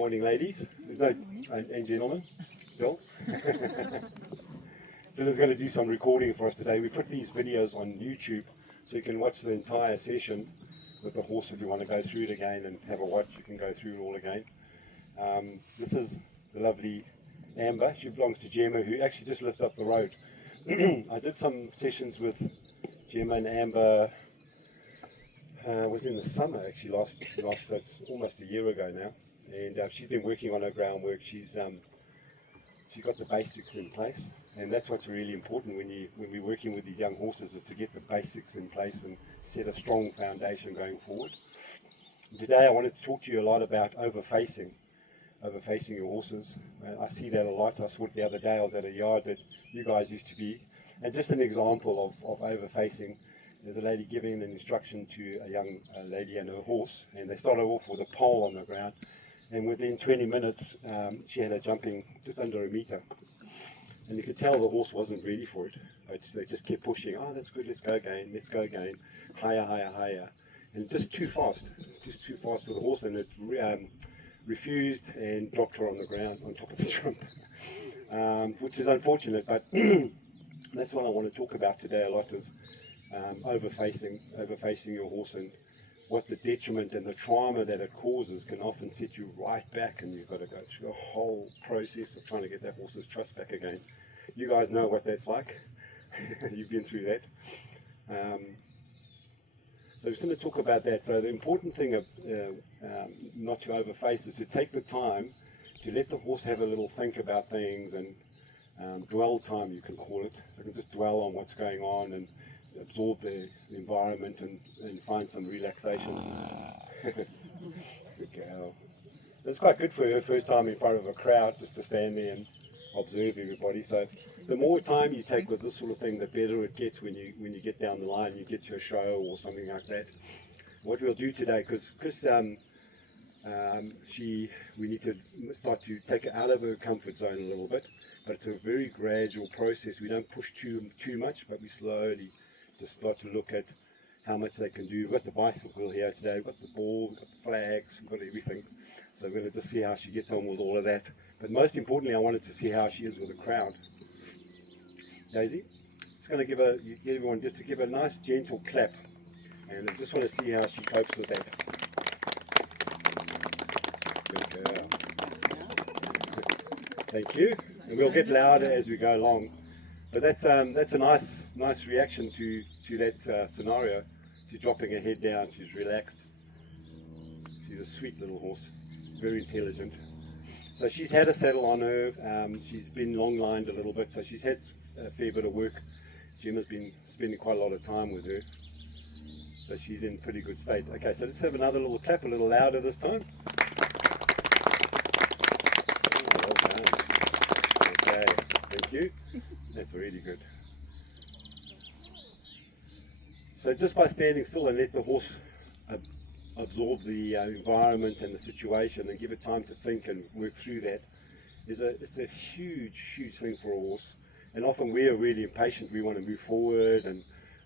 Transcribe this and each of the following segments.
morning, ladies. And gentlemen. Bill. Dylan's going to do some recording for us today. We put these videos on YouTube so you can watch the entire session with the horse. If you want to go through it again and have a watch, you can go through it all again. This is the lovely Amber. She belongs to Gemma, who actually just lives up the road. I did some sessions with Gemma and Amber. Was in the summer actually, last that's almost a year ago now, and she's been working on her groundwork. She's got the basics in place, and that's what's really important when we're working with these young horses, is to get the basics in place and set a strong foundation going forward. Today I wanted to talk to you a lot about overfacing your horses. I see that a lot. I saw it the other day. I was at a yard that you guys used to be, and just an example of overfacing. There's a lady giving an instruction to a young lady and her horse, and they started off with a pole on the ground, and within 20 minutes she had her jumping just under a meter, and you could tell the horse wasn't ready for it, but they just kept pushing. Oh, that's good, let's go again, higher, higher, higher, and just too fast for the horse, and it refused and dropped her on the ground on top of the jump, which is unfortunate, but that's what I want to talk about today a lot, is overfacing your horse, and what the detriment and the trauma that it causes can often set you right back, and you've got to go through a whole process of trying to get that horse's trust back again. You guys know what that's like. You've been through that. So I'm just going to talk about that. So the important thing of not to overface is to take the time to let the horse have a little think about things, and dwell time, you can call it. So you can just dwell on what's going on and absorb the environment and find some relaxation. Good girl. It's quite good for her first time in front of a crowd, just to stand there and observe everybody. So the more time you take with this sort of thing, the better it gets when you get down the line, you get to a show or something like that. What we'll do today, because we need to start to take her out of her comfort zone a little bit, but it's a very gradual process. We don't push too much, but we slowly just start to look at how much they can do. We've got the bicycle here today, we've got the ball, we've got the flags, we've got everything. So we're going to just see how she gets on with all of that. But most importantly, I wanted to see how she is with the crowd. Daisy, just going to get everyone just to give a nice gentle clap. And I just want to see how she copes with that. Good girl. Thank you. And we'll get louder as we go along. But that's a nice reaction to that scenario. She's dropping her head down. She's relaxed. She's a sweet little horse, very intelligent. So she's had a saddle on her. She's been long-lined a little bit, so she's had a fair bit of work. Gemma's been spending quite a lot of time with her, so she's in pretty good state. Okay, so let's have another little clap, a little louder this time. Oh, well done. Okay, thank you. That's really good. So just by standing still and let the horse absorb the environment and the situation, and give it time to think and work through that, it's a huge thing for a horse. And often we are really impatient. We want to move forward and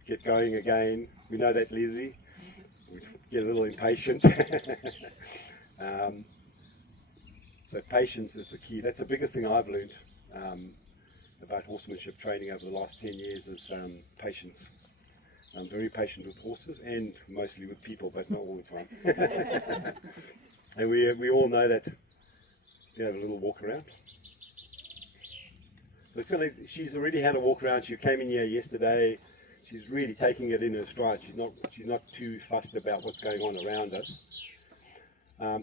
get going again. We know that, Leslie. We get a little impatient. So patience is the key. That's the biggest thing I've learned about horsemanship training over the last 10 years, is patience. I'm very patient with horses, and mostly with people, but not all the time. And we all know that. You have a little walk around. So she's already had a walk around. She came in here yesterday. She's really taking it in her stride. She's not too fussed about what's going on around us.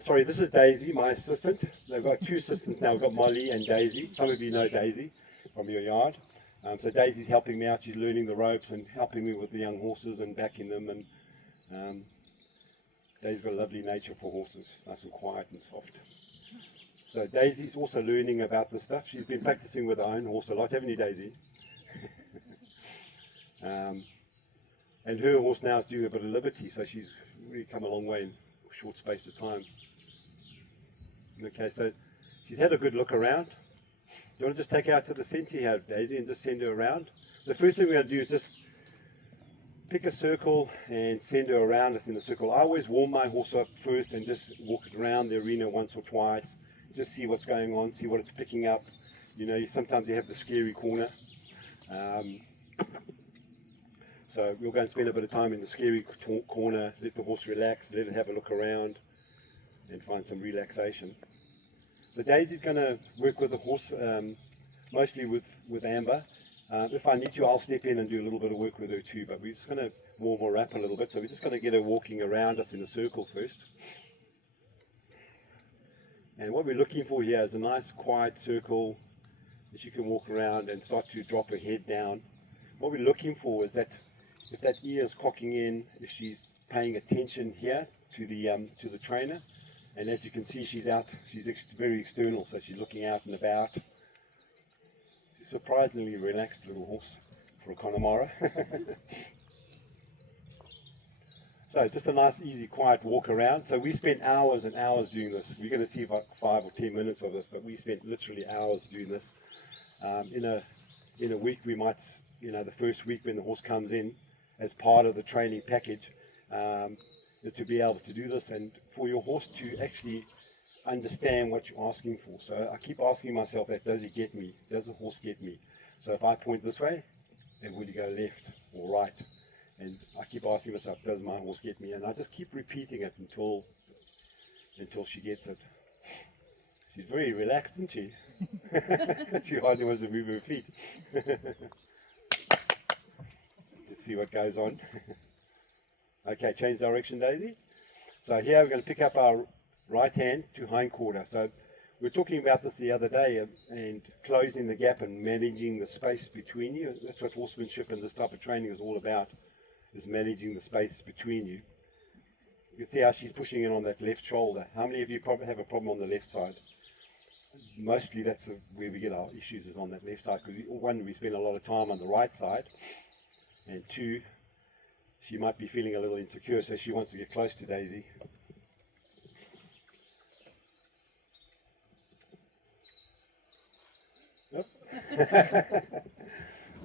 Sorry, this is Daisy, my assistant. They've got two assistants now. We've got Molly and Daisy. Some of you know Daisy from your yard. So Daisy's helping me out. She's learning the ropes and helping me with the young horses and backing them. And Daisy's got a lovely nature for horses, nice and quiet and soft. So Daisy's also learning about this stuff. She's been practicing with her own horse a lot, haven't you, Daisy? And her horse now is doing a bit of liberty, so she's really come a long way in a short space of time. Okay, so she's had a good look around. You want to just take her out to the centre here, Daisy, and just send her around? The first thing we're going to do is just pick a circle and send her around us in a circle. I always warm my horse up first and just walk it around the arena once or twice, just see what's going on, see what it's picking up. You know, sometimes you have the scary corner. So we'll go and spend a bit of time in the scary corner, let the horse relax, let it have a look around and find some relaxation. So Daisy's going to work with the horse, mostly with Amber. If I need to, I'll step in and do a little bit of work with her too, but we're just going to warm her up a little bit. So we're just going to get her walking around us in a circle first. And what we're looking for here is a nice quiet circle that she can walk around and start to drop her head down. What we're looking for is that if that ear is cocking in, if she's paying attention here to the trainer. And as you can see, she's very external, so she's looking out and about. She's a surprisingly relaxed little horse for a Connemara. So just a nice, easy, quiet walk around. So we spent hours and hours doing this. We're going to see about 5 or 10 minutes of this, but we spent literally hours doing this. In a week, we might, the first week when the horse comes in, as part of the training package, is to be able to do this and for your horse to actually understand what you're asking for. So I keep asking myself that, does he get me? Does the horse get me? So if I point this way, then will he go left or right? And I keep asking myself, does my horse get me? And I just keep repeating it until she gets it. She's very relaxed, isn't she? She hardly wants to move her feet. Just see what goes on. Okay, change direction, Daisy. So here we're going to pick up our right hand to hind quarter. So we were talking about this the other day and closing the gap and managing the space between you. That's what horsemanship and this type of training is all about, is managing the space between you. You can see how she's pushing in on that left shoulder. How many of you probably have a problem on the left side? Mostly that's where we get our issues, is on that left side, because one, we spend a lot of time on the right side, and two, she might be feeling a little insecure, so she wants to get close to Daisy. Yep.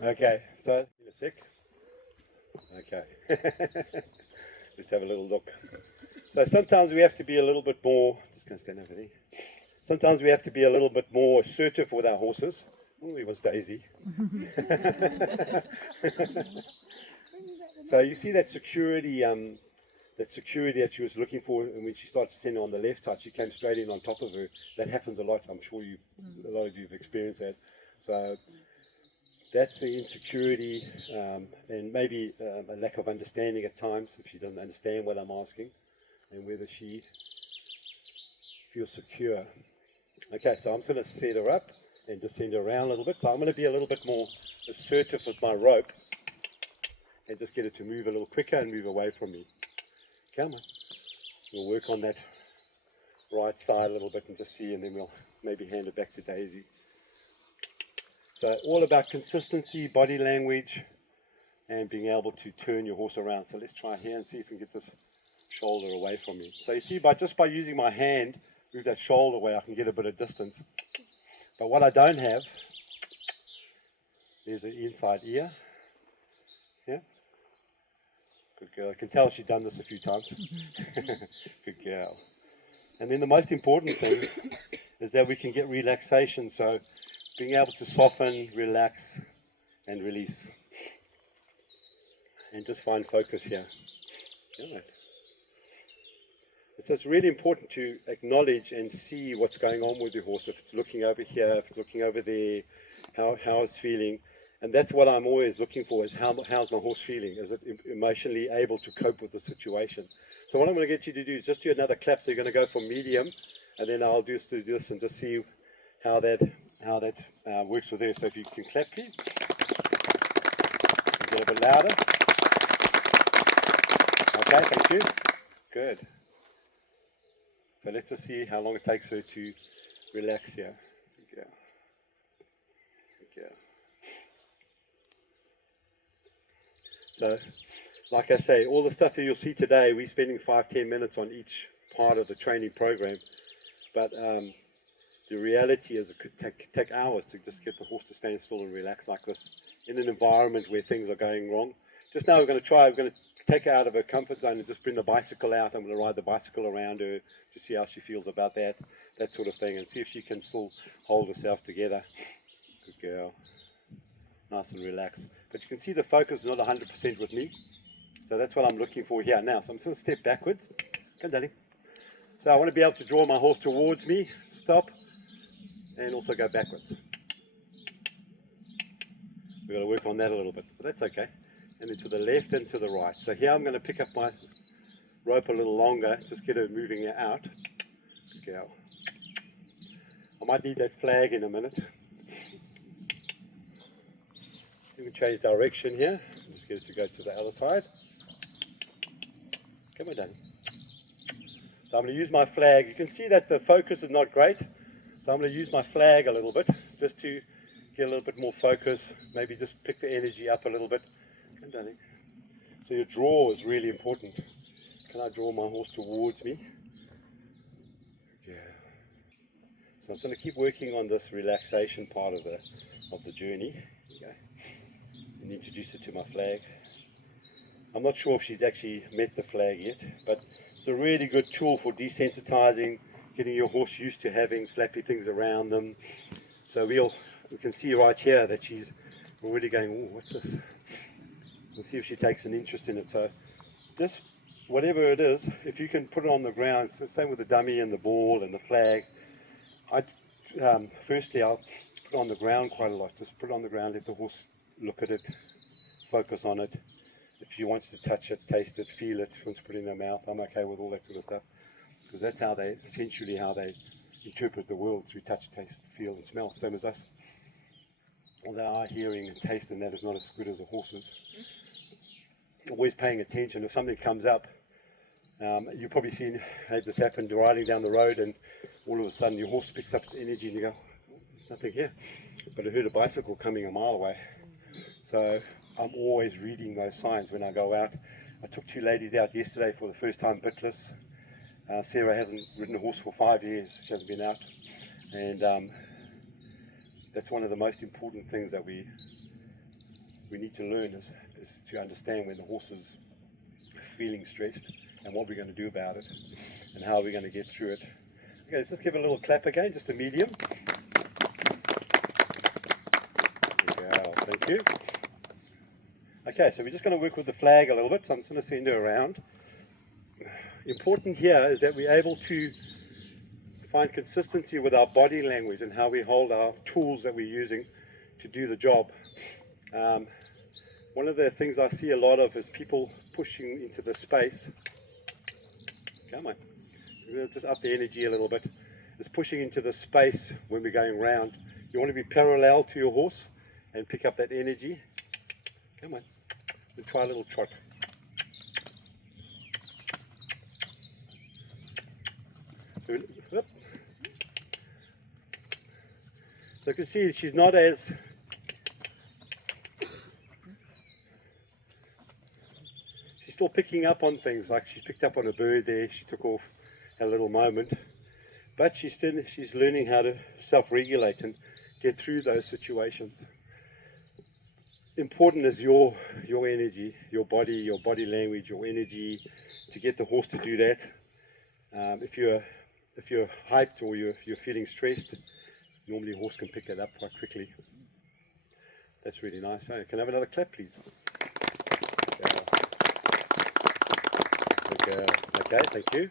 Okay, so in a sec. Okay. Let's have a little look. So sometimes we have to be a little bit more, just going to stand over there. Sometimes we have to be a little bit more assertive with our horses. Oh, it was Daisy. So you see that security that she was looking for, and when she started to send her on the left side, she came straight in on top of her. That happens a lot. I'm sure a lot of you have experienced that. So that's the insecurity, and maybe a lack of understanding at times, if she doesn't understand what I'm asking, and whether she feels secure. Okay, so I'm just going to set her up and just send her around a little bit. So I'm going to be a little bit more assertive with my rope and just get her to move a little quicker and move away from me. Come on. We'll work on that right side a little bit and just see, and then we'll maybe hand it back to Daisy. So all about consistency, body language, and being able to turn your horse around. So let's try here and see if we can get this shoulder away from me. So you see, just by using my hand, move that shoulder away, I can get a bit of distance. But what I don't have, there's the inside ear. Yeah. Good girl. I can tell she's done this a few times. Good girl. And then the most important thing is that we can get relaxation. So being able to soften, relax, and release. And just find focus here. All right. So it's really important to acknowledge and see what's going on with your horse. If it's looking over here, if it's looking over there, how it's feeling. And that's what I'm always looking for, is how's my horse feeling? Is it emotionally able to cope with the situation? So what I'm going to get you to do is just do another clap. So you're going to go from medium, and then I'll do this and just see how that works with her. So if you can clap, please. Get a bit louder. Okay, thank you. Good. So let's just see how long it takes her to relax here. Good girl. Good girl. So, like I say, all the stuff that you'll see today, we're spending 5-10 minutes on each part of the training program. But the reality is it could take hours to just get the horse to stand still and relax like this in an environment where things are going wrong. Just now we're going to take her out of her comfort zone and just bring the bicycle out. I'm going to ride the bicycle around her to see how she feels about that sort of thing, and see if she can still hold herself together. Good girl. Nice and relaxed. But you can see the focus is not 100% with me. So that's what I'm looking for here now. So I'm just going to step backwards. Come, darling. So I want to be able to draw my horse towards me, stop, and also go backwards. We've got to work on that a little bit, but that's okay. And then to the left and to the right. So here I'm going to pick up my rope a little longer, just get her moving out. Good girl. I might need that flag in a minute. You can change direction here. Just get it to go to the other side. Come on, darling. So I'm going to use my flag. You can see that the focus is not great. So I'm going to use my flag a little bit, just to get a little bit more focus. Maybe just pick the energy up a little bit. Come on, darling. So your draw is really important. Can I draw my horse towards me? Yeah. So I'm going to keep working on this relaxation part of the journey. There you go. And introduce it to my flag. I'm not sure if she's actually met the flag yet, but it's a really good tool for desensitizing, getting your horse used to having flappy things around them. So we can see right here that she's already going, oh, what's this? We'll see if she takes an interest in it. So just whatever it is, if you can put it on the ground, it's the same with the dummy and the ball and the flag. Firstly, I'll put it on the ground quite a lot. Just put it on the ground, let the horse look at it, focus on it. If she wants to touch it, taste it, feel it, she wants to put it in her mouth, I'm okay with all that sort of stuff. Because that's essentially how they interpret the world, through touch, taste, feel and smell, same as us. Although our hearing and taste and that is not as good as a horse's. Always paying attention. If something comes up, you've probably had this happen, riding down the road, and all of a sudden your horse picks up its energy and you go, there's nothing here. But I heard a bicycle coming a mile away. So I'm always reading those signs when I go out. I took 2 ladies out yesterday for the first time bitless. Sarah hasn't ridden a horse for 5 years. She hasn't been out. And that's one of the most important things that we need to learn is to understand when the horse is feeling stressed and what we're going to do about it and how we're going to get through it. Okay, let's just give it a little clap again, just a medium. Thank you. Okay, so we're just going to work with the flag a little bit, so I'm just going to send her around. Important here is that we're able to find consistency with our body language and how we hold our tools that we're using to do the job. One of the things I see a lot of is people pushing into the space. Come on, we're going to just up the energy a little bit. It's pushing into the space when we're going round. You want to be parallel to your horse and pick up that energy. Come on, we'll try a little trot. So you can see she's not as still picking up on things, like she picked up on a bird there, she took off, had a little moment, but she's learning how to self-regulate and get through those situations. Important is your energy, your body language, your energy to get the horse to do that. If you're hyped or if you're feeling stressed, normally a horse can pick that up quite quickly. That's really nice. Can I have another clap, please? Okay, thank you.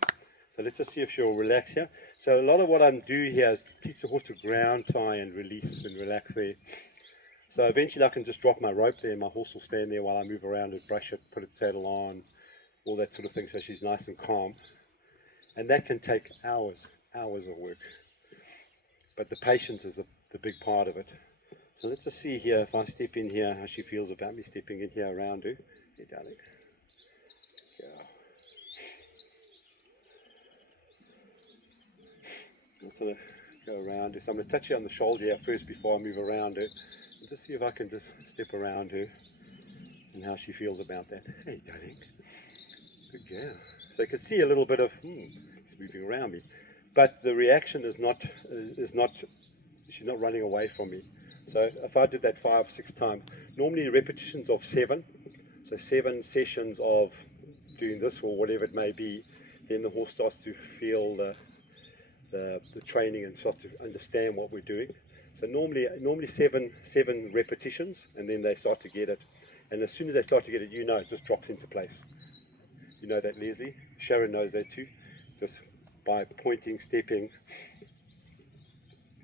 So let's just see if she'll relax here. So a lot of what I'm doing here is to teach the horse to ground tie and release and relax there. So eventually I can just drop my rope there and my horse will stand there while I move around and brush it, put its saddle on, all that sort of thing, so she's nice and calm. And that can take hours of work. But the patience is the big part of it. So let's just see here, if I step in here, how she feels about me stepping in here around her. Here, darling. Go. I'm just going to go around her. So I'm going to touch her on the shoulder here first before I move around her. And just see if I can just step around her and how she feels about that. Hey, darling. Good girl. So you can see a little bit of, she's moving around me. but the reaction is not, she's not running away from me. So if I did that 5 or 6 times, normally repetitions of 7, so 7 sessions of doing this or whatever it may be, then the horse starts to feel the training and starts to understand what we're doing. So normally seven repetitions, and then they start to get it. And as soon as they start to get it, it just drops into place. You know that, Leslie? Sharon knows that too. Just by pointing, stepping.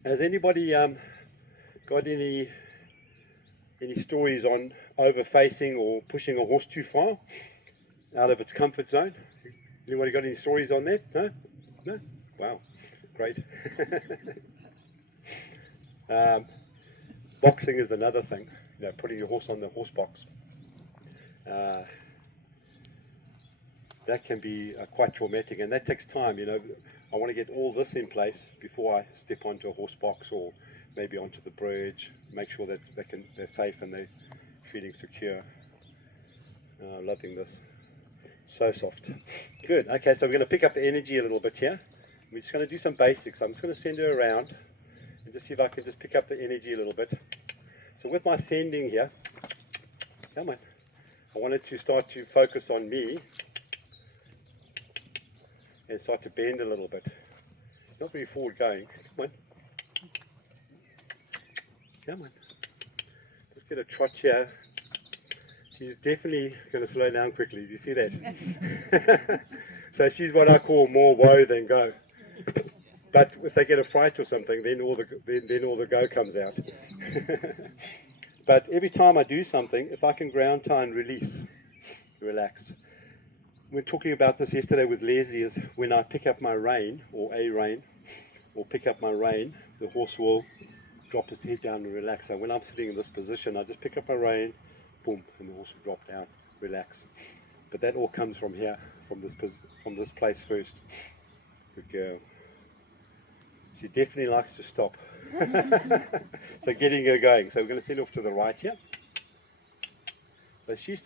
Has anybody got any stories on over-facing or pushing a horse too far out of its comfort zone? Anybody got any stories on that? No? No? Wow. Great. Boxing is another thing. Putting your horse on the horse box. That can be quite traumatic, and that takes time. I want to get all this in place before I step onto a horse box or maybe onto the bridge. Make sure that they're safe and they're feeling secure. Loving this. So soft. Good. Okay, so we're going to pick up the energy a little bit here. We're just going to do some basics. I'm just going to send her around and just see if I can just pick up the energy a little bit. So with my sending here, come on, I wanted to start to focus on me and start to bend a little bit. It's not very forward going. Come on. Come on. Just get a trot here. She's definitely going to slow down quickly. Do you see that? So she's what I call more woe than go. But if they get a fright or something, then all the go comes out. But every time I do something, if I can ground tie and release, relax. We were talking about this yesterday with Leslie, is when I pick up my rein, or pick up my rein, the horse will drop his head down and relax. So when I'm sitting in this position, I just pick up my rein, boom, and the horse will drop down, relax. But that all comes from here, from this place first. Good girl. She definitely likes to stop. So getting her going. So we're going to send off to the right here. So she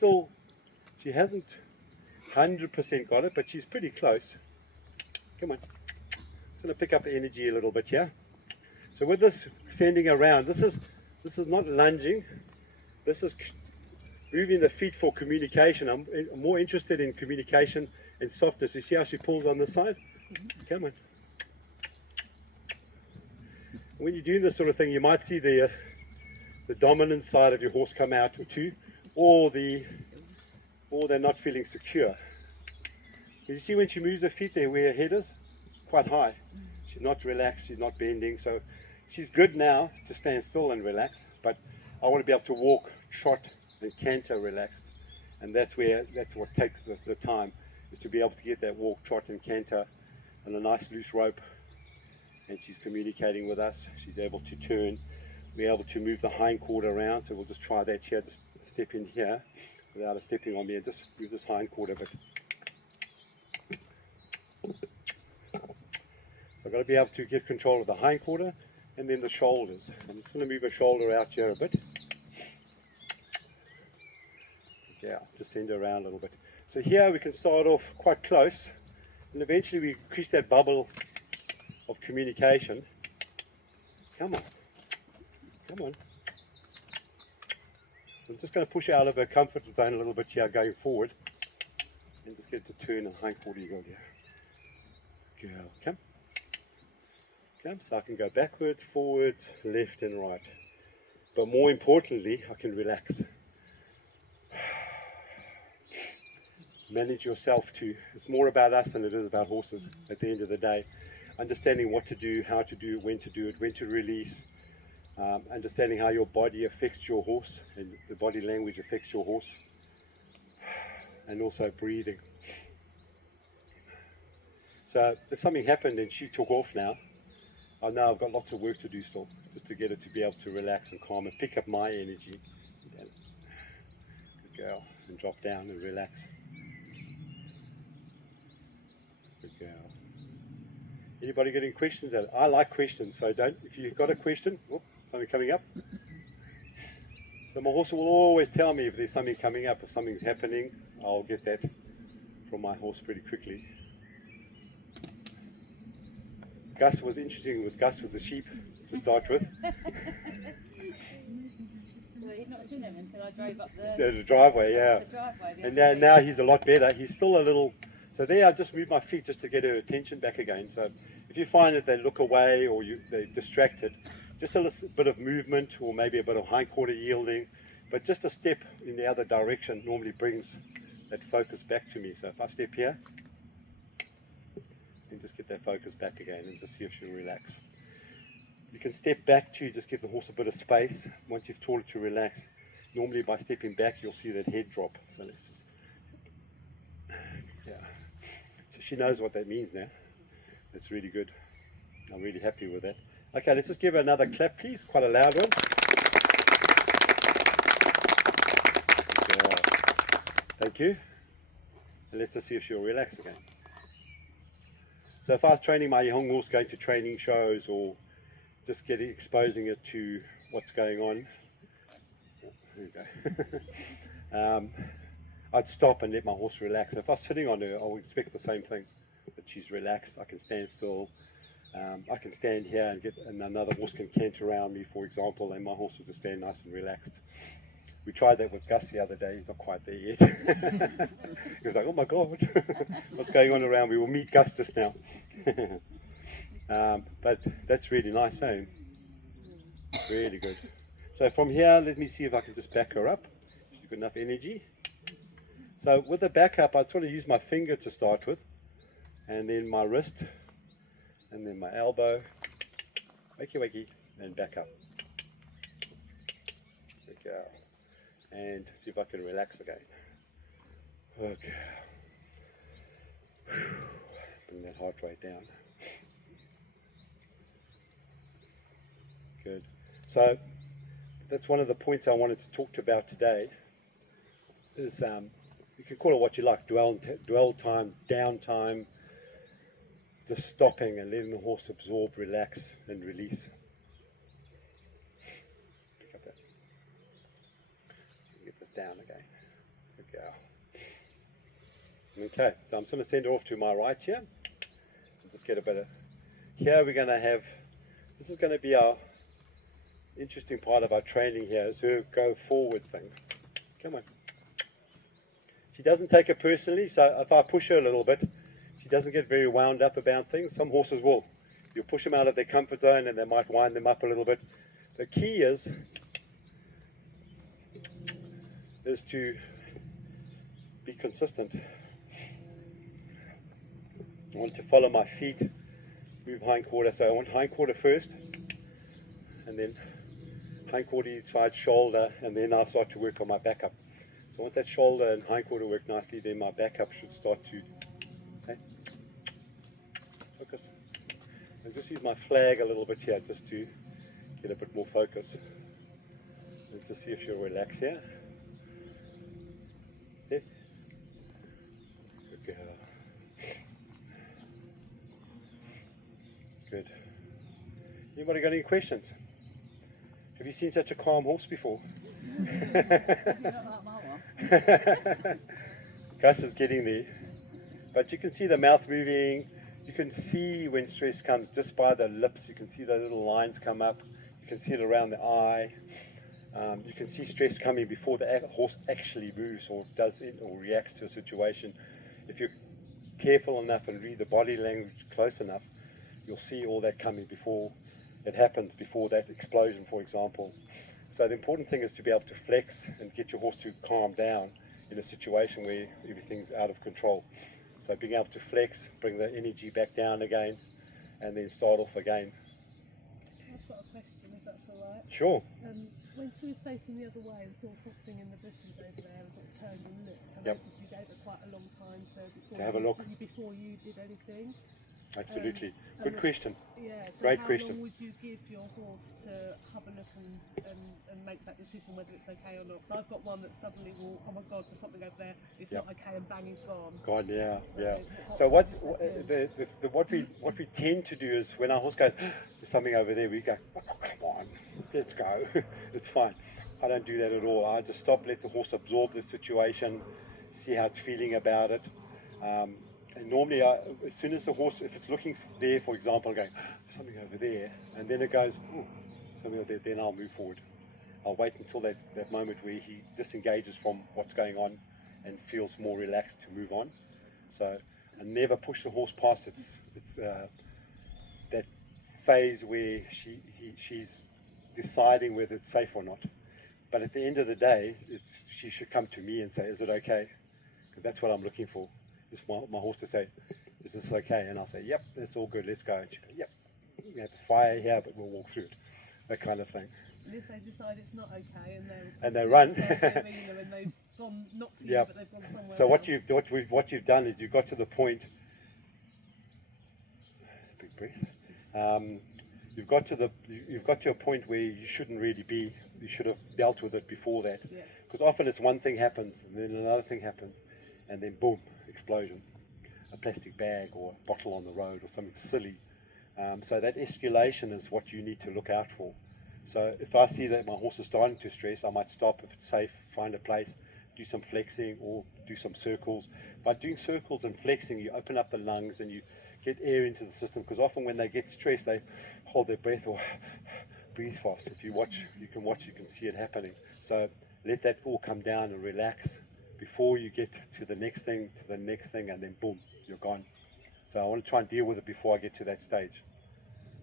hasn't 100% got it, but she's pretty close. Come on. Just going to pick up the energy a little bit here. So with this sending around, this is not lunging. This is moving the feet for communication. I'm more interested in communication and softness. You see how she pulls on this side? Come on. When you're doing this sort of thing, you might see the dominant side of your horse come out too, or they're not feeling secure. You see when she moves her feet there, where her head is quite high. She's not relaxed. She's not bending. So she's good now to stand still and relax. But I want to be able to walk, trot, and canter relaxed. And that's what takes the time, is to be able to get that walk, trot, and canter on a nice loose rope. And she's communicating with us. She's able to turn. We're able to move the hind quarter around. So we'll just try that here. Just step in here without her stepping on me, and just move this hind quarter a bit. So I've got to be able to get control of the hind quarter and then the shoulders. So I'm just going to move her shoulder out here a bit. Yeah, just send her around a little bit. So here we can start off quite close, and eventually we increase that bubble of communication. Come on. Come on. I'm just going to push out of her comfort zone a little bit here going forward. And just get to turn and hind quarter you go there. Girl, come. Come, so I can go backwards, forwards, left and right. But more importantly, I can relax. Manage yourself too. It's more about us than it is about horses at the end of the day. Understanding what to do, how to do it, when to release. Understanding how your body affects your horse and the body language affects your horse. And also breathing. So if something happened and she took off now, I know I've got lots of work to do still, just to get her to be able to relax and calm and pick up my energy. Good girl. And drop down and relax. Good girl. Anybody got any questions? I like questions, so if you've got a question, something coming up. So my horse will always tell me if there's something coming up, if something's happening, I'll get that from my horse pretty quickly. Gus was interesting with the sheep to start with. Well, you've not seen him until I drove up The driveway, yeah. the driveway. And now he's a lot better. He's still a little. So there, I just moved my feet just to get her attention back again. So if you find that they look away or they're distracted, just a little bit of movement or maybe a bit of hindquarter yielding, but just a step in the other direction normally brings that focus back to me. So if I step here, and just get that focus back again and just see if she'll relax. You can step back to just give the horse a bit of space once you've taught it to relax. Normally by stepping back you'll see that head drop. So let's just, yeah. So she knows what that means now. That's really good. I'm really happy with that. Okay, let's just give her another clap please, quite a loud one. Yeah. Thank you. And let's just see if she'll relax again. So if I was training my young horse going to training shows or just exposing it to what's going on, there we go. I'd stop and let my horse relax. If I was sitting on her, I would expect the same thing, that she's relaxed. I can stand still. I can stand here and another horse can canter around me, for example, and my horse will just stand nice and relaxed. We tried that with Gus the other day. He's not quite there yet. He was like, oh my God, what's going on around? We will meet Gus just now. But that's really nice, eh? Really good. So from here, let me see if I can just back her up. She's got enough energy. So with the back up, I'd sort of use my finger to start with, and then my wrist, and then my elbow, wakey wakey, and back up. There we go. And see if I can relax again. Okay. Bring that heart rate down. Good. So that's one of the points I wanted to talk about today. Is you can call it what you like: dwell time, downtime, just stopping and letting the horse absorb, relax, and release. Pick up that. Get this down again. Okay. Okay, so I'm just going to send her off to my right here. Just get a bit of. Here we're going to have. This is going to be our interesting part of our training here. Is her go forward thing. Come on. She doesn't take it personally, so if I push her a little bit, she doesn't get very wound up about things. Some horses will. You push them out of their comfort zone and they might wind them up a little bit. The key is to be consistent. I want to follow my feet, move hindquarter. So I want hindquarter first, and then hindquarter each side, shoulder, and then I'll start to work on my backup. So once that shoulder and hindquarter work nicely, then my backup should start to, okay, focus. And just use my flag a little bit here just to get a bit more focus. Let's just see if she'll relax here. Okay. Good girl. Good. Anybody got any questions? Have you seen such a calm horse before? Gus is getting there. But you can see the mouth moving. You can see when stress comes just by the lips. You can see the little lines come up. You can see it around the eye. You can see stress coming before the horse actually moves or does it or reacts to a situation. If you're careful enough and read the body language close enough, you'll see all that coming before it happens, before that explosion, for example. So the important thing is to be able to flex and get your horse to calm down in a situation where everything's out of control. So being able to flex, bring the energy back down again, and then start off again. I've got a question, if that's all right. Sure. When she was facing the other way and saw something in the bushes over there and sort of turned and looked, I Yep. noticed you gave her quite a long time To have a look. before you did anything. Absolutely. Good question. Yeah, so Great how question. long would you give your horse to have a look and make that decision whether it's okay or not? Because I've got one that suddenly will, oh my God, there's something over there, it's Yep. not okay, and bang, he's gone. God, yeah, So yeah. what So would you say? what we tend to do is when our horse goes, there's something over there, we go, oh, come on, let's go. It's fine. I don't do that at all. I just stop, let the horse absorb the situation, see how it's feeling about it. And normally, as soon as the horse, if it's looking there, for example, I'm going, something over there, and then it goes, oh, something over there, then I'll move forward. I'll wait until that moment where he disengages from what's going on and feels more relaxed to move on. So I never push the horse past it's that phase where she's deciding whether it's safe or not. But at the end of the day, she should come to me and say, is it okay? Because that's what I'm looking for. Is my horse to say, is this okay? And I'll say, yep, that's all good, let's go. And she goes, yep, we have a fire here, but we'll walk through it. That kind of thing. And if they decide it's not okay and they run, and they've gone not to you, but they've gone somewhere so else. what you've done is you've got to the point. That's a big breath. You've got to a point where you shouldn't really be. You should have dealt with it before that. Because often it's one thing happens, and then another thing happens, and then boom, explosion. A plastic bag or a bottle on the road or something silly. So that escalation is what you need to look out for. So if I see that my horse is starting to stress, I might stop if it's safe, find a place, do some flexing or do some circles. By doing circles and flexing, you open up the lungs and you get air into the system, because often when they get stressed, they hold their breath or breathe fast. If you watch, you can see it happening. So let that all come down and relax before you get to the next thing, and then boom, you're gone. So I want to try and deal with it before I get to that stage.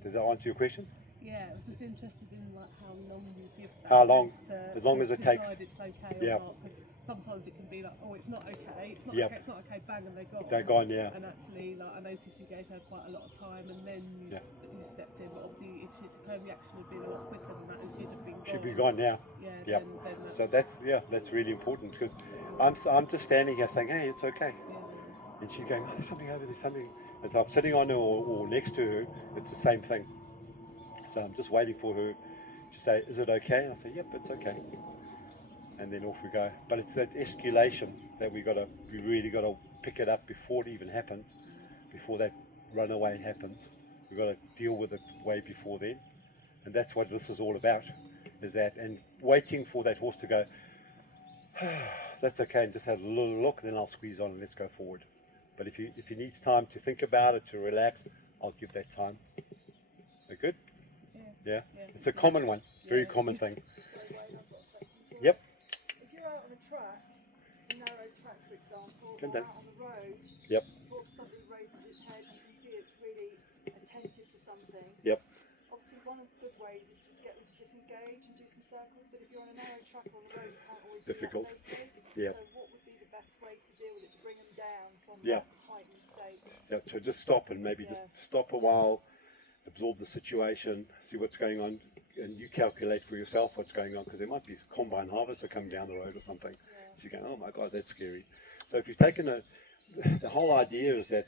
Does that answer your question? Yeah, I was just interested in like how long you give that. How long? As long to as it decide takes. It's okay or not, because sometimes it can be like, oh, it's not okay, it's not okay, it's not okay, bang, and they're gone. They're gone, yeah. And actually, like I noticed you gave her quite a lot of time, and then you stepped in. But obviously, if her reaction had been a lot quicker than that, and she'd have been gone. She'd be gone now. Yeah. Then so that's really important, because I'm just standing here saying, hey, it's okay. And she's going, oh, there's something over there, something. And if I'm sitting on her or next to her, it's the same thing. So I'm just waiting for her to say, is it okay? And I say, yep, it's okay. And then off we go. But it's that escalation that we really got to pick it up before it even happens, before that runaway happens. We've got to deal with it way before then. And that's what this is all about, is that, and waiting for that horse to go, that's okay, and just have a little look, and then I'll squeeze on and let's go forward. But if he needs time to think about it, to relax, I'll give that time. Are good? Yeah. It's a common one, very common thing. Yep. If you're out on a track, a narrow track for example, Come or down. out on the road, Yep. the horse suddenly raises its head, you can see it's really attentive to something. Yep. Obviously one of the good ways is to get them to disengage and do some circles, but if you're on a narrow track or on the road, you can't always Difficult. do that safely. Yeah. So what would be the best way to deal with it, to bring them down from Yeah. that heightened state? So just stop and maybe just stop a while, absorb the situation, see what's going on, and you calculate for yourself what's going on, because there might be a combine harvester coming down the road or something. So you're going, oh my God, that's scary. So if you've taken the whole idea is that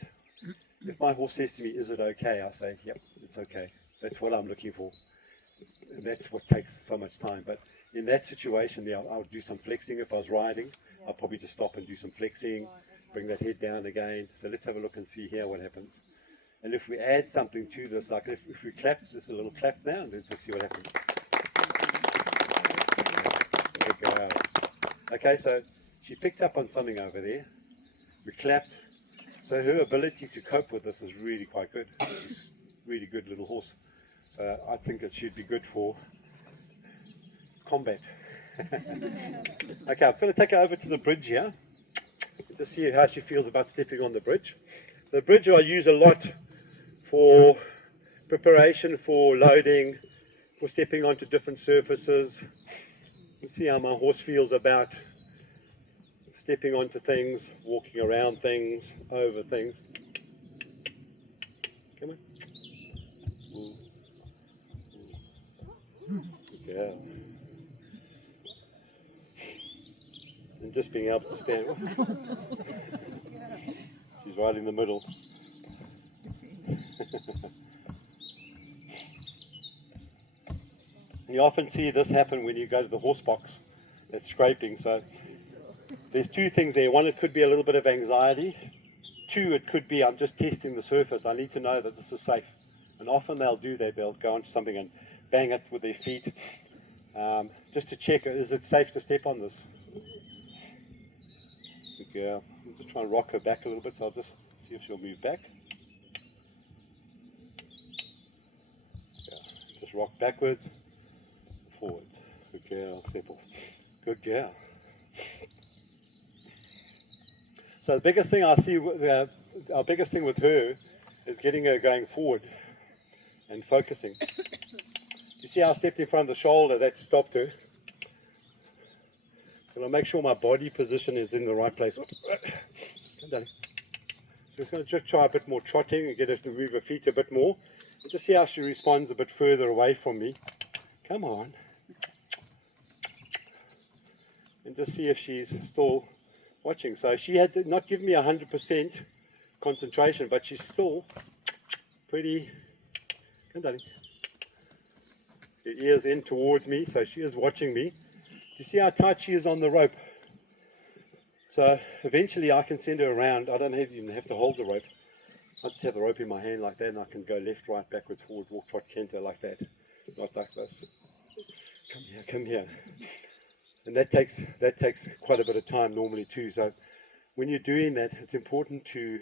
if my horse says to me, is it okay? I say, yep, it's okay. That's what I'm looking for. And that's what takes so much time. But in that situation, I'll do some flexing. If I was riding, I'll probably just stop and do some flexing, bring that head down again. So let's have a look and see here what happens. And if we add something to this, like if we clap, just a little clap now, let's just see what happens. Okay, so she picked up on something over there. We clapped. So her ability to cope with this is really quite good. She's a really good little horse. So I think it should be good for combat. Okay, I'm going to take her over to the bridge here. Just see how she feels about stepping on the bridge. The bridge I use a lot for preparation for loading, for stepping onto different surfaces. Let's see how my horse feels about stepping onto things, walking around things, over things. Come on. Yeah. And just being able to stand. She's right in the middle. You often see this happen when you go to the horse box. It's scraping. So there's two things there. One, it could be a little bit of anxiety. Two, it could be I'm just testing the surface. I need to know that this is safe. And often they'll do that. They'll go onto something and bang it with their feet just to check, is it safe to step on this? Yeah, I'm just trying to rock her back a little bit, so I'll just See if she'll move back. Yeah. Just rock backwards, forwards. Good girl, step off. Good girl. So the biggest thing I see, our biggest thing with her is getting her going forward and focusing. You see how I stepped in front of the shoulder, that stopped her. So I'll make sure my body position is in the right place. Come down. So it's going to just try a bit more trotting and get her to move her feet a bit more. And just see how she responds a bit further away from me. Come on. And just see if she's still watching. So she had not given me 100% concentration, but she's still pretty. Come down. Her ears in towards me, so she is watching me. You see how tight she is on the rope? So eventually I can send her around. I don't even have to hold the rope. I just have the rope in my hand like that, and I can go left, right, backwards, forward, walk, trot, canter like that. Not like this. Come here, come here. And that takes quite a bit of time normally too. So when you're doing that, it's important to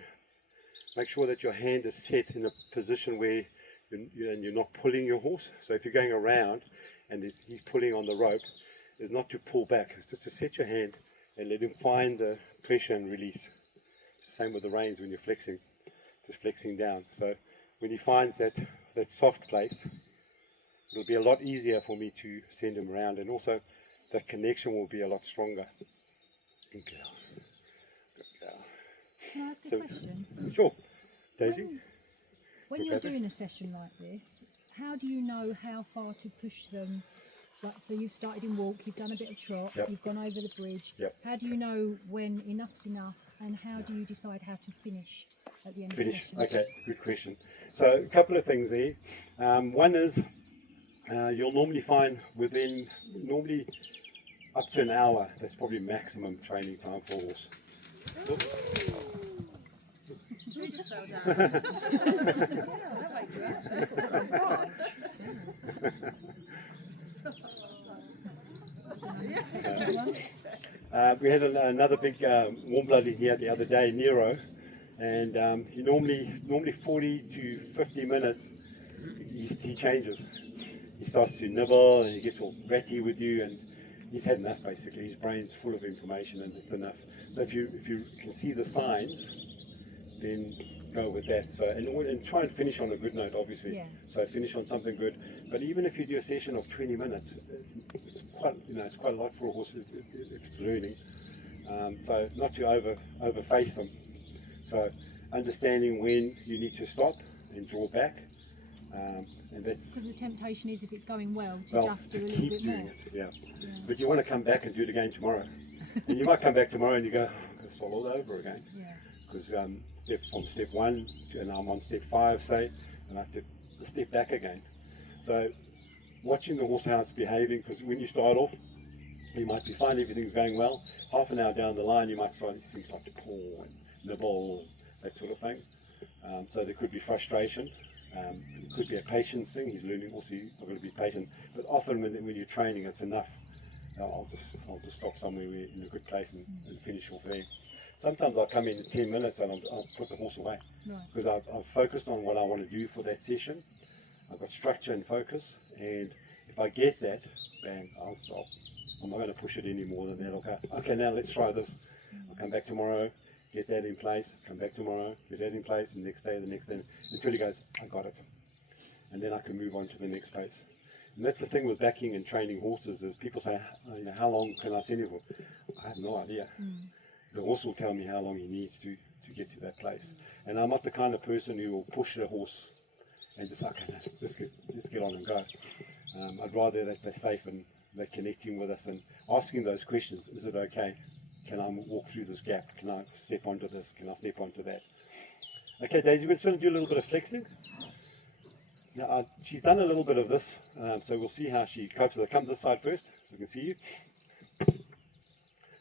make sure that your hand is set in a position where you're not pulling your horse. So if you're going around and he's pulling on the rope, is not to pull back. It's just to set your hand and let him find the pressure and release. It's the same with the reins when you're flexing, just flexing down. So when he finds that soft place, it'll be a lot easier for me to send him around, and also the connection will be a lot stronger. Good girl. Good girl. Can I ask a question? Sure. Daisy? When you're doing a session like this, how do you know how far to push them? Like, so you've started in walk, you've done a bit of trot, Yep. you've gone over the bridge. Yep. How do you know when enough's enough, and how do you decide how to finish at the end of the Finish. session? Okay, good question. So a couple of things there. One is you'll normally find within up to an hour, that's probably maximum training time for a horse. She just fell down. We had another big warm blood in here the other day, Nero, and he normally 40 to 50 minutes he changes. He starts to nibble and he gets all ratty with you, and he's had enough basically. His brain's full of information and it's enough. So if you can see the signs, then go with that. So and try and finish on a good note, obviously. Yeah. So finish on something good. But even if you do a session of 20 minutes, it's quite a lot for a horse if it's learning. So not to overface them. So understanding when you need to stop and draw back, and that's Because the temptation is, if it's going well, to just do a little keep bit doing more. it. Yeah. But you want to come back and do it again tomorrow. And you might come back tomorrow and you go, I'm going to start all over again. Yeah. Because from step 1 and I'm on step 5, say, and I have to step back again. So watching the horse how it's behaving, because when you start off, you might be fine, everything's going well. Half an hour down the line, you might start to paw and nibble, that sort of thing. So there could be frustration. It could be a patience thing. He's learning also. You've got to be patient. But often when you're training, it's enough. I'll just stop somewhere in a good place and finish off there. Sometimes I'll come in 10 minutes and I'll put the horse away, because I've focused on what I want to do for that session. I've got structure and focus, and if I get that, bang, I'll stop. I'm not going to push it any more than that. I'll go, okay, now let's try this. I'll come back tomorrow, get that in place, come back tomorrow, get that in place, and the next day, until he goes, I got it. And then I can move on to the next pace. And that's the thing with backing and training horses, is people say, how long can I send him for? I have no idea. The horse will tell me how long he needs to get to that place. And I'm not the kind of person who will push the horse and just, okay, let's get on and go. I'd rather that they're safe and they're connecting with us and asking those questions. Is it okay? Can I walk through this gap? Can I step onto this? Can I step onto that? Okay, Daisy, we're going to do a little bit of flexing. Now, she's done a little bit of this, so we'll see how she copes with it. Come this side first, so we can see you.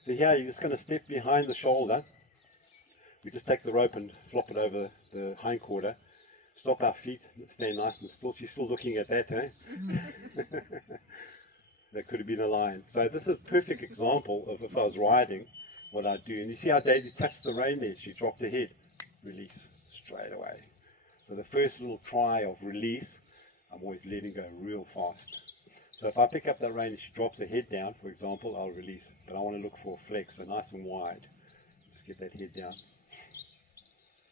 So here, you're just going to step behind the shoulder. We just take the rope and flop it over the hind quarter. Stop our feet, stay nice and still. She's still looking at that, eh? That could have been a lion. So this is a perfect example of if I was riding, what I'd do. And you see how Daisy touched the rein there? She dropped her head. release straight away. So the first little try of release, I'm always letting go real fast. So if I pick up that rein and she drops her head down, for example, I'll release. But I want to look for a flex, so nice and wide. Just get that head down.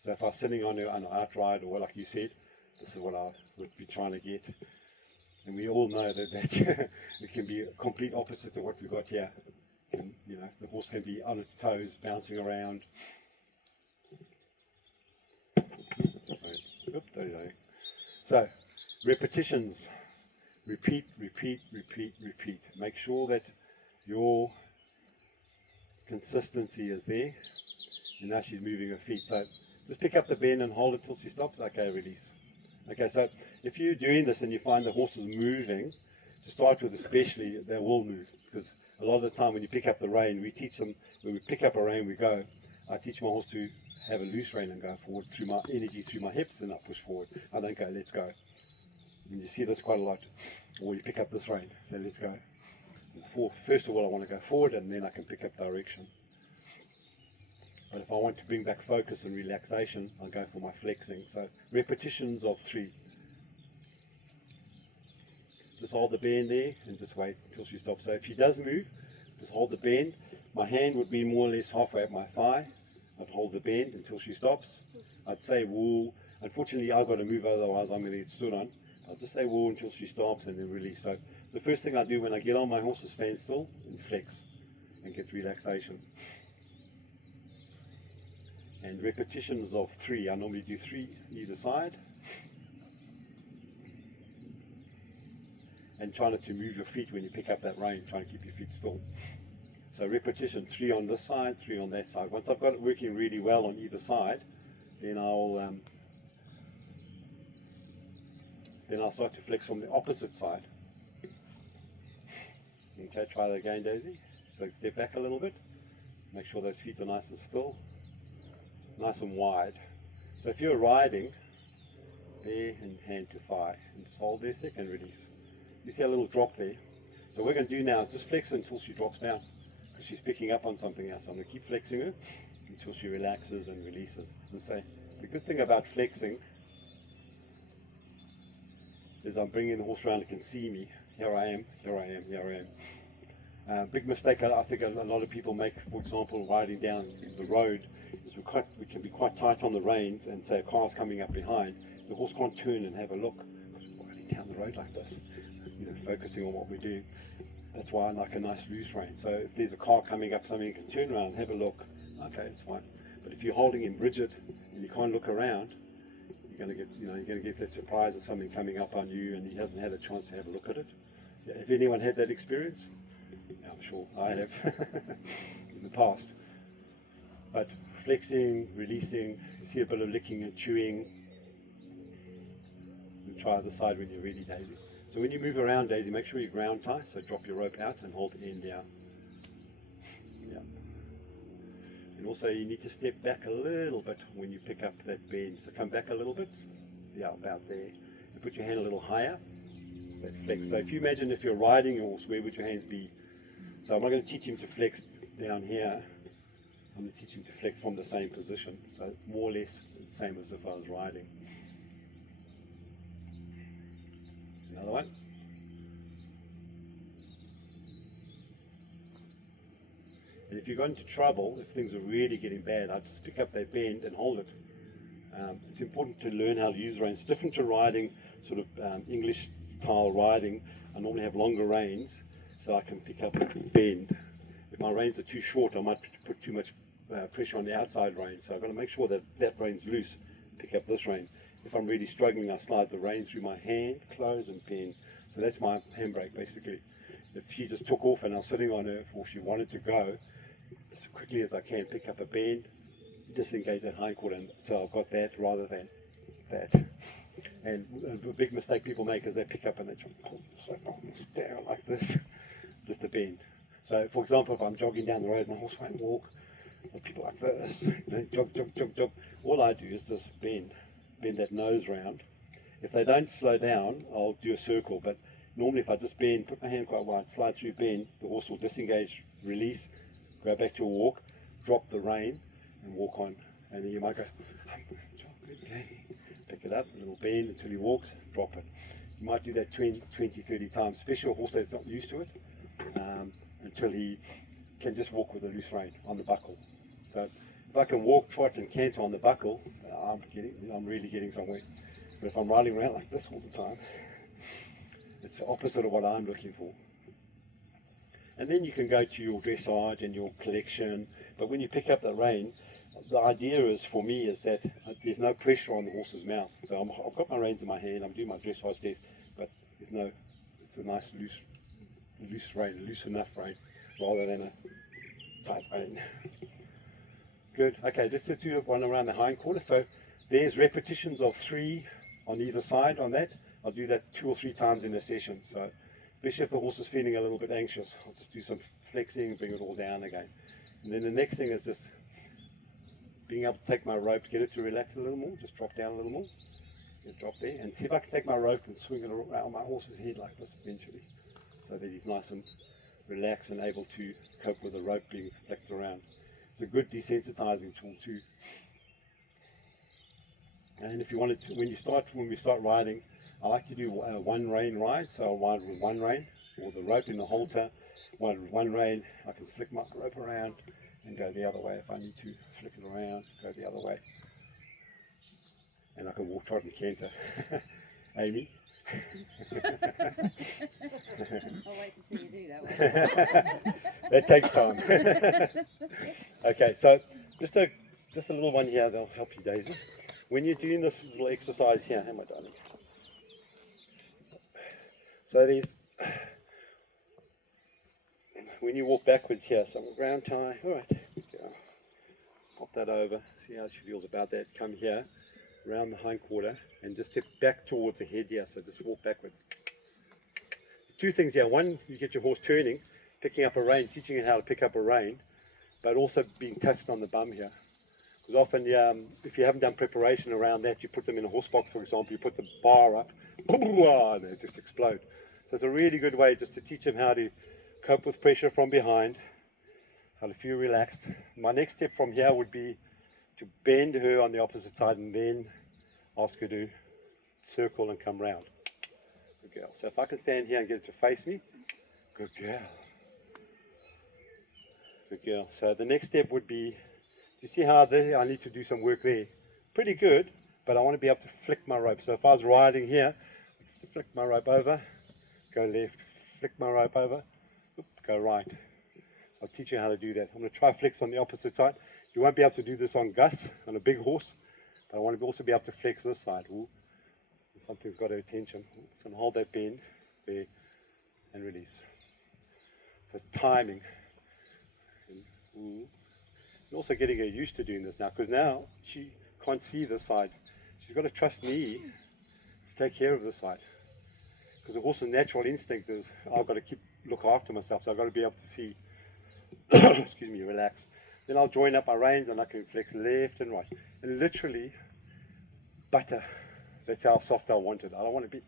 So if I was sitting on her outright, or like you said, this is what I would be trying to get. And we all know that it can be a complete opposite of what we've got here. And, you know, the horse can be on its toes, bouncing around. So, repetitions. Repeat, repeat, repeat, repeat. Make sure that your consistency is there. And now she's moving her feet. So, just pick up the bend and hold it till she stops. Okay, release. Okay, so if you're doing this and you find the horse is moving, to start with especially, they will move. Because a lot of the time when you pick up the rein, we teach them, when we pick up a rein, we go. I teach my horse to have a loose rein and go forward through my energy, through my hips, and I push forward. I don't go, let's go. And you see this quite a lot. Or you pick up this rein, say, let's go. First of all, I want to go forward, and then I can pick up direction. But if I want to bring back focus and relaxation, I'll go for my flexing. So repetitions of 3. Just hold the bend there and just wait until she stops. So if she does move, just hold the bend. My hand would be more or less halfway up my thigh. I'd hold the bend until she stops. I'd say woo. Unfortunately, I've got to move, otherwise I'm going to get stood on. I'll just say woo until she stops and then release. So the first thing I do when I get on my horse is stand still and flex and get relaxation. And repetitions of 3. I normally do 3 either side. And try not to move your feet when you pick up that rein. Try and keep your feet still. So repetition, 3 on this side, 3 on that side. Once I've got it working really well on either side, then I'll start to flex from the opposite side. Okay, try that again, Daisy. So step back a little bit. Make sure those feet are nice and still. Nice and wide. So if you're riding, there and hand to thigh. And just hold there a second, release. You see a little drop there. So what we're going to do now is just flex her until she drops down. Because she's picking up on something else. So I'm going to keep flexing her until she relaxes and releases. And say, the good thing about flexing is I'm bringing the horse around and can see me. Here I am, here I am, here I am. Big mistake I think a lot of people make, for example, riding down the road, is we can be quite tight on the reins and say a car's coming up behind. The horse can't turn and have a look because we're riding down the road like this, you know, focusing on what we're doing. That's why I like a nice loose rein. So if there's a car coming up, something you can turn around and have a look. Okay, it's fine. But if you're holding him rigid and you can't look around, you're going to get that surprise of something coming up on you and he hasn't had a chance to have a look at it. Yeah, have anyone had that experience? Yeah, I'm sure I have in the past. But flexing, releasing, see a bit of licking and chewing. And try the side when you're ready, Daisy. So when you move around, Daisy, make sure you ground tie. So drop your rope out and hold the end down. Yeah. And also you need to step back a little bit when you pick up that bend. So come back a little bit. Yeah, about there. And put your hand a little higher. That flex. So if you imagine if you're riding your horse, where would your hands be? So I'm not going to teach him to flex down here. I'm going to teach him to flex from the same position. So more or less the same as if I was riding. Another one. And if you got into trouble, if things are really getting bad, I just pick up that bend and hold it. It's important to learn how to use reins. It's different to riding sort of English style riding. I normally have longer reins, so I can pick up and bend. If my reins are too short, I might put too much pressure on the outside rein. So I've got to make sure that that rein's loose. Pick up this rein. If I'm really struggling, I slide the rein through my hand, close and bend. So that's my handbrake basically. If she just took off and I was sitting on her, or she wanted to go, as quickly as I can, pick up a bend, disengage that hindquarter, and so I've got that rather than that. And a big mistake people make is they pick up and they try to pull down like this, just a bend. So for example, if I'm jogging down the road, my horse won't walk, or people like this, you know, jog, jog, jog, jog. All I do is just bend that nose round. If they don't slow down, I'll do a circle, but normally if I just bend, put my hand quite wide, slide through, bend, the horse will disengage, release, go back to a walk, drop the rein and walk on, and then you might go, Okay, pick it up, a little bend until he walks, drop it. You might do that 20, 30 times, especially a horse that's not used to it, until he can just walk with a loose rein on the buckle. So if I can walk, trot and canter on the buckle, I'm really getting somewhere. But if I'm riding around like this all the time, it's the opposite of what I'm looking for. And then you can go to your dressage and your collection, but when you pick up the rein, the idea is, for me, is that there's no pressure on the horse's mouth. So I've got my reins in my hand, I'm doing my dressage test, but it's a nice loose rein, loose enough rein, rather than a tight rein. Good. Okay, let's just do one around the hind quarter. So there's repetitions of 3 on either side on that. I'll do that 2 or 3 times in a session. So especially if the horse is feeling a little bit anxious, I'll just do some flexing, bring it all down again. And then the next thing is just being able to take my rope, get it to relax a little more, just drop down a little more, drop there, and see if I can take my rope and swing it around my horse's head like this eventually, so that he's nice and relaxed and able to cope with the rope being flicked around. It's a good desensitizing tool too. And if you wanted to, when we start riding, I like to do one rein ride, so I'll ride with one rein, or the rope in the halter, one rein, I can flick my rope around and go the other way if I need to, flick it around, go the other way. And I can walk, trot and canter. Amy? I'll wait to see you do that one. That takes time. Okay, so just a little one here that'll help you, Daisy. When you're doing this little exercise here, hey my darling. So when you walk backwards here, so ground tie, alright, pop that over, see how she feels about that, come here, around the hind quarter, and just step back towards the head here, so just walk backwards. There's 2 things here. One, you get your horse turning, picking up a rein, teaching it how to pick up a rein, but also being touched on the bum here. Because often, if you haven't done preparation around that, you put them in a horse box, for example, you put the bar up, and they just explode. So it's a really good way just to teach them how to cope with pressure from behind, how to feel relaxed. My next step from here would be to bend her on the opposite side and then ask her to circle and come round. Good girl. So if I can stand here and get her to face me, good girl. Good girl. So the next step would be, you see how I need to do some work there? Pretty good, but I want to be able to flick my rope. So if I was riding here, flick my rope over, go left, flick my rope over, go right. So I'll teach you how to do that. I'm going to try flex on the opposite side. You won't be able to do this on Gus, on a big horse, but I want to also be able to flex this side. Ooh, something's got her attention. So hold that bend there and release. So it's timing. And also getting her used to doing this now, because now she can't see this side. She's got to trust me to take care of this side. Because the horse's natural instinct is, I've got to look after myself, so I've got to be able to see, excuse me, relax. Then I'll join up my reins and I can flex left and right. And literally, butter. That's how soft I want it. I don't want to be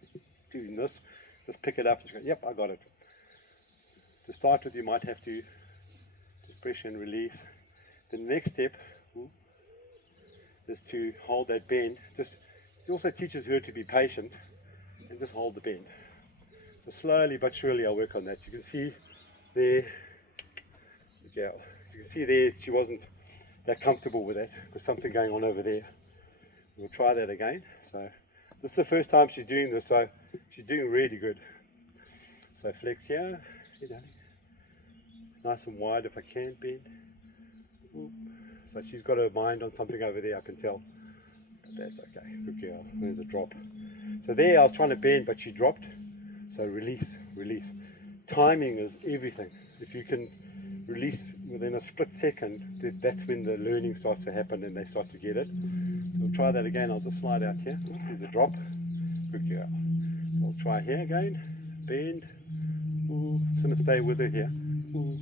doing this. Just pick it up and just go, yep, I got it. To start with, you might have to just pressure and release. The next step is to hold that bend. It also teaches her to be patient and just hold the bend. So slowly but surely I'll work on that. You can see there, the girl. You can see there she wasn't that comfortable with that. There's something going on over there. We'll try that again. So this is the first time she's doing this, so she's doing really good. So flex here, nice and wide if I can, bend. So she's got her mind on something over there, I can tell. But that's okay, good girl. There's a drop. So there I was trying to bend, but she dropped. So release, release. Timing is everything. If you can release within a split second, that's when the learning starts to happen and they start to get it. So we'll try that again. I'll just slide out here. There's a drop. Good girl. So I'll try here again. Bend. Just going to stay with her here. Because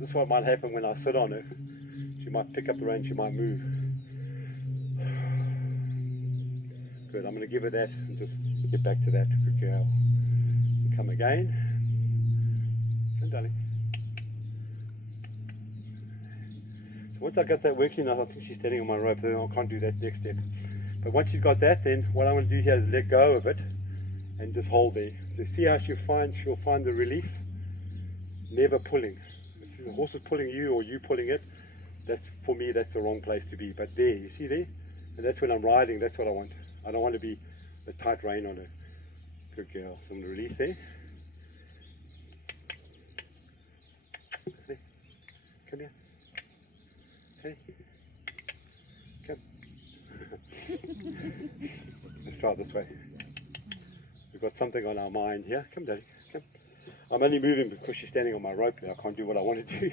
this is what might happen when I sit on her. She might pick up the rein, she might move. Good, I'm going to give her that and just get back to that. Good girl. Come again. Come, darling. So once I got that working, I think she's standing on my rope, then I can't do that next step. But once she's got that, then what I want to do here is let go of it and just hold there. So see how she'll find the release, never pulling. If the horse is pulling you or you pulling it, that's, for me, that's the wrong place to be. But there, you see there? And that's when I'm riding, that's what I want. I don't want to be a tight rein on her. Good girl. So I'm going to release there. Hey, come here. Hey, come. Let's try it this way. We've got something on our mind here. Come, Daddy. Come. I'm only moving because she's standing on my rope now. I can't do what I want to do.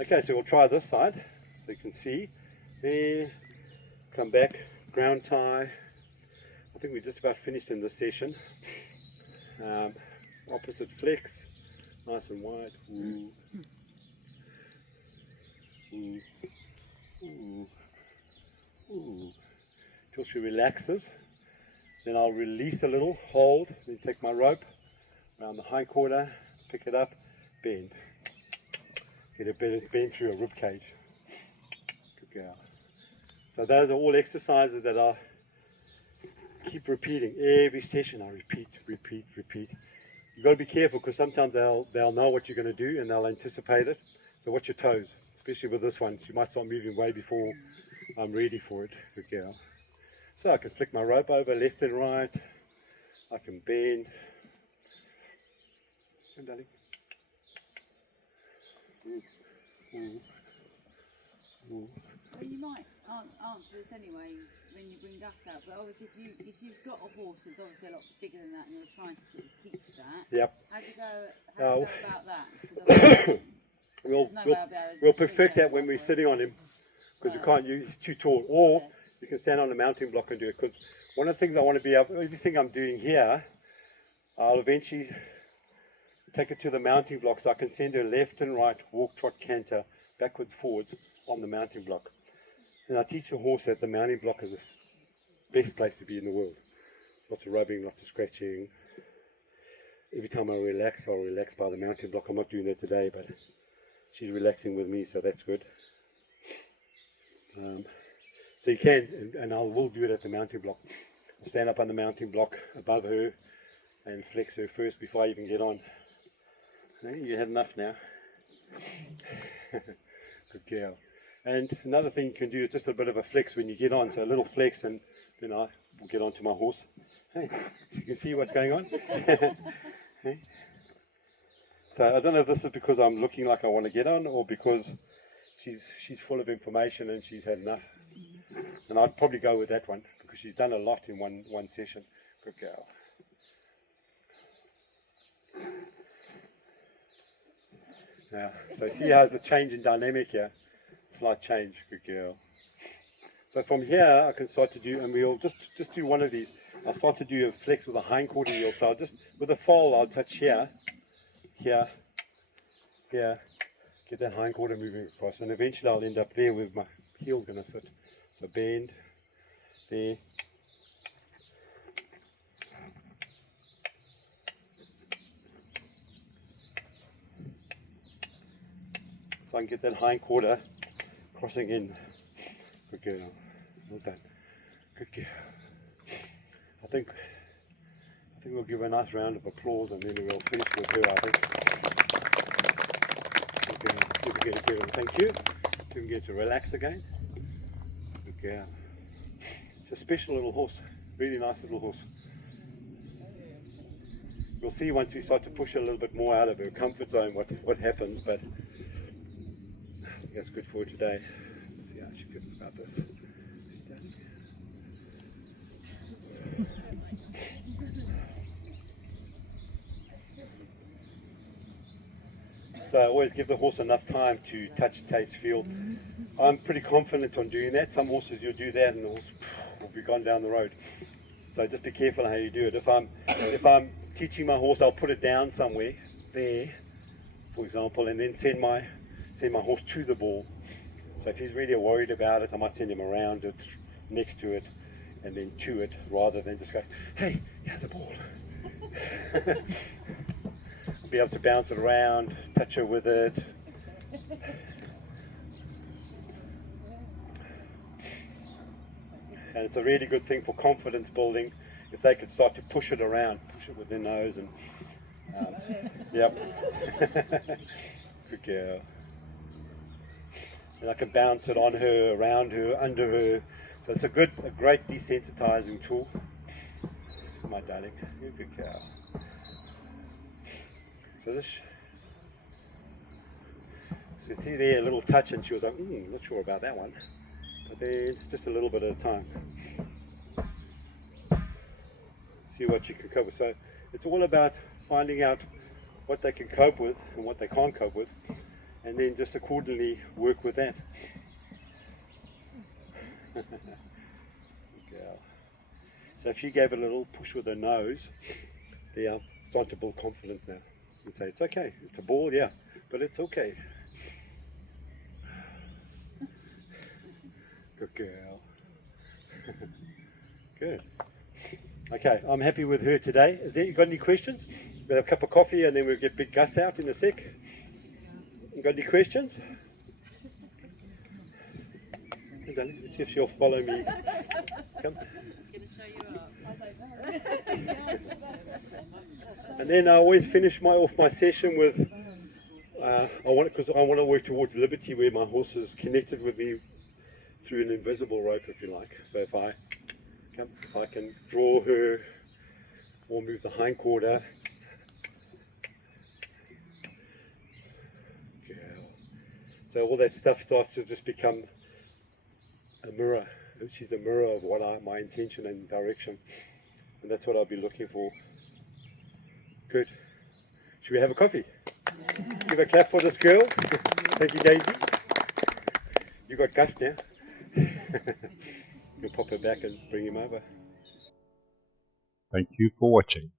Okay, so we'll try this side so you can see. There. Come back. Ground tie. I think we're just about finished in this session. Opposite flex. Nice and wide. Ooh. Ooh. Ooh. Ooh. Till she relaxes. Then I'll release a little, hold, then take my rope around the hindquarter, pick it up, bend. Get a bend through a rib cage. Good girl. So those are all exercises that I keep repeating every session. I repeat, repeat, repeat. You've got to be careful because sometimes they'll know what you're going to do and they'll anticipate it. So watch your toes, especially with this one. She might start moving way before I'm ready for it. Good girl. So I can flick my rope over left and right. I can bend. Come, darling. Ooh. Ooh. Ooh. Well, you might answer this anyway when you bring that out, but obviously if you've got a horse that's obviously a lot bigger than that and you're trying to sort of teach that, Yep. how do you go about that? Because we'll perfect that when we're sitting on him, because you can't use, he's too tall, or you can stand on the mounting block and do it, because one of the things I want to be able, everything I'm doing here, I'll eventually take it to the mounting block so I can send her left and right, walk, trot, canter, backwards, forwards on the mounting block. And I teach the horse that the mounting block is the best place to be in the world. Lots of rubbing, lots of scratching. Every time I relax, I'll relax by the mounting block. I'm not doing that today, but she's relaxing with me, so that's good. So you can, and I will do it at the mounting block. I'll stand up on the mounting block above her and flex her first before I even get on. Hey, you had enough now. Good girl. And another thing you can do is just a bit of a flex when you get on. So a little flex, and then I will get onto my horse. Hey, you can see what's going on. Hey. So I don't know if this is because I'm looking like I want to get on, or because she's full of information and she's had enough. And I'd probably go with that one because she's done a lot in one session. Good girl. Yeah, so see how the change in dynamic here, slight change. Good girl. So from here I can start to do, and we'll just do one of these. I'll start to do a flex with a hindquarter heel. So I'll just, with a foal, I'll touch here, here, here, get that hindquarter moving across, and eventually I'll end up there with my heel's going to sit. So bend, there. So I can get that hindquarter crossing in. Good girl. Well done. Good girl. I think we'll give her a nice round of applause and then we'll finish with her, I think. Okay, thank you. So we can get to relax again. Good girl. It's a special little horse. Really nice little horse. We'll see once we start to push her a little bit more out of her comfort zone what happens, but I think that's good for her today. Let's see how she feels about this. So I always give the horse enough time to touch, taste, feel. I'm pretty confident on doing that. Some horses you'll do that and the horse will be gone down the road. So just be careful how you do it. If I'm teaching my horse, I'll put it down somewhere there, for example, and then send my horse to the ball. So if he's really worried about it, I might send him around it, next to it, and then to it, rather than just go, hey, here's a ball. Be able to bounce it around, touch her with it. And it's a really good thing for confidence building if they could start to push it around, push it with their nose and yep. Good girl. And I can bounce it on her, around her, under her. So it's a great desensitizing tool. My darling, you're a good cow. So see there, a little touch, and she was like, not sure about that one. But then just a little bit at a time. See what you can cope with. So it's all about finding out what they can cope with and what they can't cope with, and then just accordingly work with that. Girl. So if she gave it a little push with her nose, they are starting to build confidence now. And say, it's okay, it's a ball, yeah, but it's okay. Good girl. Good. Okay, I'm happy with her today. You got any questions? We'll have a cup of coffee and then we'll get Big Gus out in a sec. You got any questions? Let's see if she'll follow me. Come. It's going to show you up. I don't know. And then I always finish off my session with, I want to work towards liberty, where my horse is connected with me through an invisible rope, if you like. So if I can draw her or move the hindquarter. So all that stuff starts to just become a mirror. She's a mirror of what my intention and direction, and that's what I'll be looking for. Good. Should we have a coffee? Yeah. Give a clap for this girl. Thank you, Daisy. You got Gus now. You'll pop her back and bring him over. Thank you for watching.